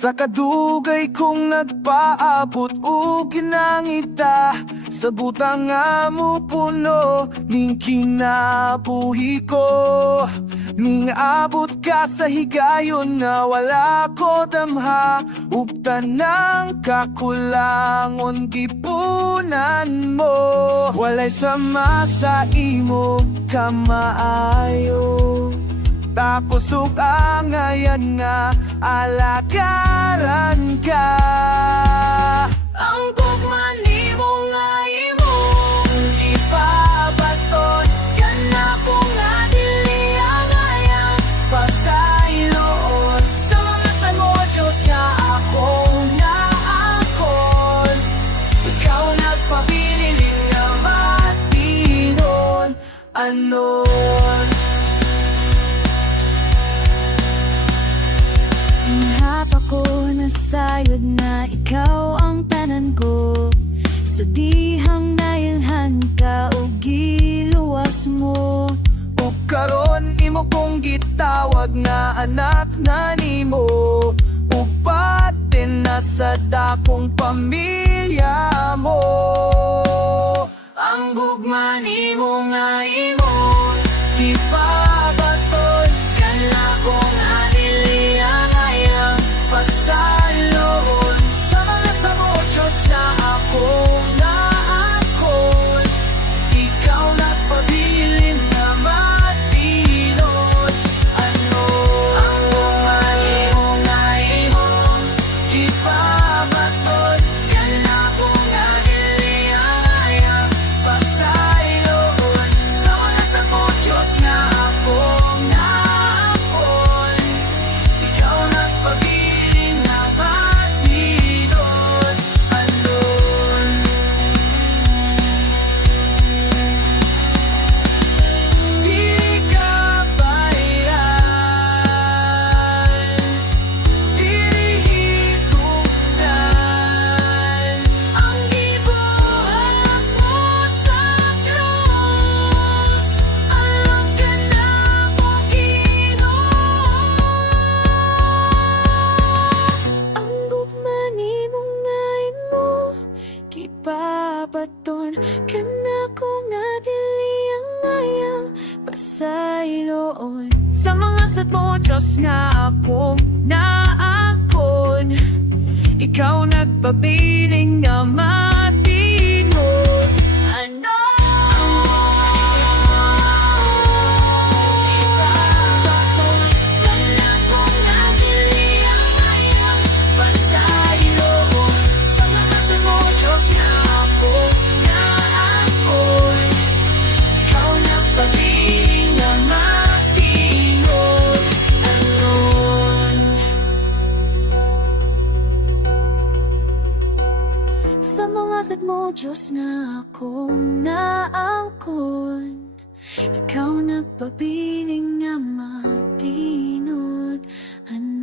Sa kadugay kong nagpaabot o ginangita, sa butang nga mo puno ning kinabuhi ko. Ning abot ka sa higayon na wala ko damha, ug tanang kakulangon gipunan mo. Walay sama sa imo kamaayo, tapos ug angayan nga alakaran ka. Ang gugma nimo nga imong ipabaton, kana ko nga dili angayang pasayloon. Sa mga sanmo Diyos nga akong naakon, ikaw nagpabilin nga matinon anon. Hapa ko nasayod na ikaw ang tanan ko, sa dihang nailhan ka o giluwas mo. Ug karon imo kong gitawag na anak na nimo, ug patin na sa dakong pamilya mo. Ang gugma nimo nga imo Ipabaton kana ko nga dili angayang pasaloon, sa mga samo Diyos na akong naakon, ikaw nagpabilin na matinon anon. ang gugma nimo nga imo Ipabaton kana ko nga dili angayang pasaloon, sa mga samo Diyos na akong naakon, ikaw nagpabilin na matinon anon. Di ka bayan, dirihikunan, ang gibuhat mo sa krus. Alam ka na ko Ginoo, ang gugma nimo nga imo gipabaton, kana ko nga dili angayang pasayloon. Sa mga sadmo Diyos nga akong naakon, ikaw nagpabiling nga matinon anon. Ipabaton, kana ko nga dili angayang pasayloon. Sa mga sadmo Diyos nga akong naakon, ikaw nagpabiling nga matinon anon. Sa mga sadmo Diyos nga akong naangkon, ikaw nagpabiling nga matinod anon.